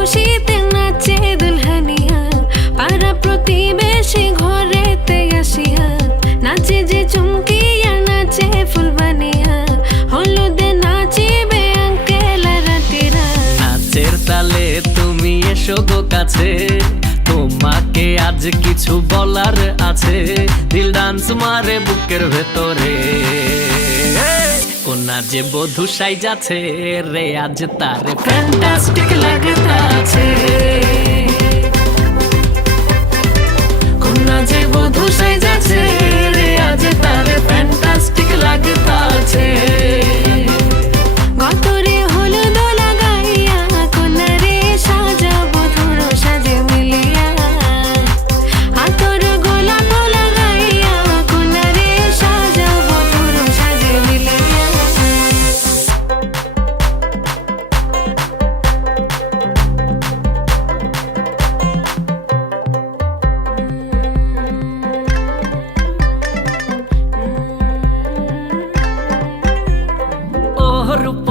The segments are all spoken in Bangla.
খুশিতে নাচে দুলহানিয়া, পাড়া প্রতিবেশী ঘরেতে আসিয়া, নাচে যে চুমকিয়া, নাচে ফুলবানিয়া, হলুদে নাচিবে আঙ্কেল রাতিরা নাচের তালে তুমি এসো গো কাছে, তোমাকে আজ কিছু বলার আছে, দিল ডান্স মারে বুকের ভেতরে। যে বধু সাইজ আছে রে আজ তার ফ্যান্টাস্টিক লাগতাছে।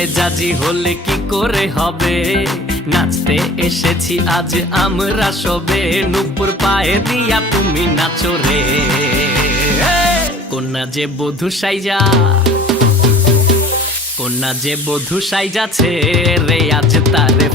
মেজাজি হলে কি করে হবে? নাচতে এসেছি আজ আমরা সবে। নুপুর পায়ে দিয়া তুমি নাচো রে। কন্যা যে বধু সাইজা। কন্যা যে বধু সাইজাছে রে, আজ তারে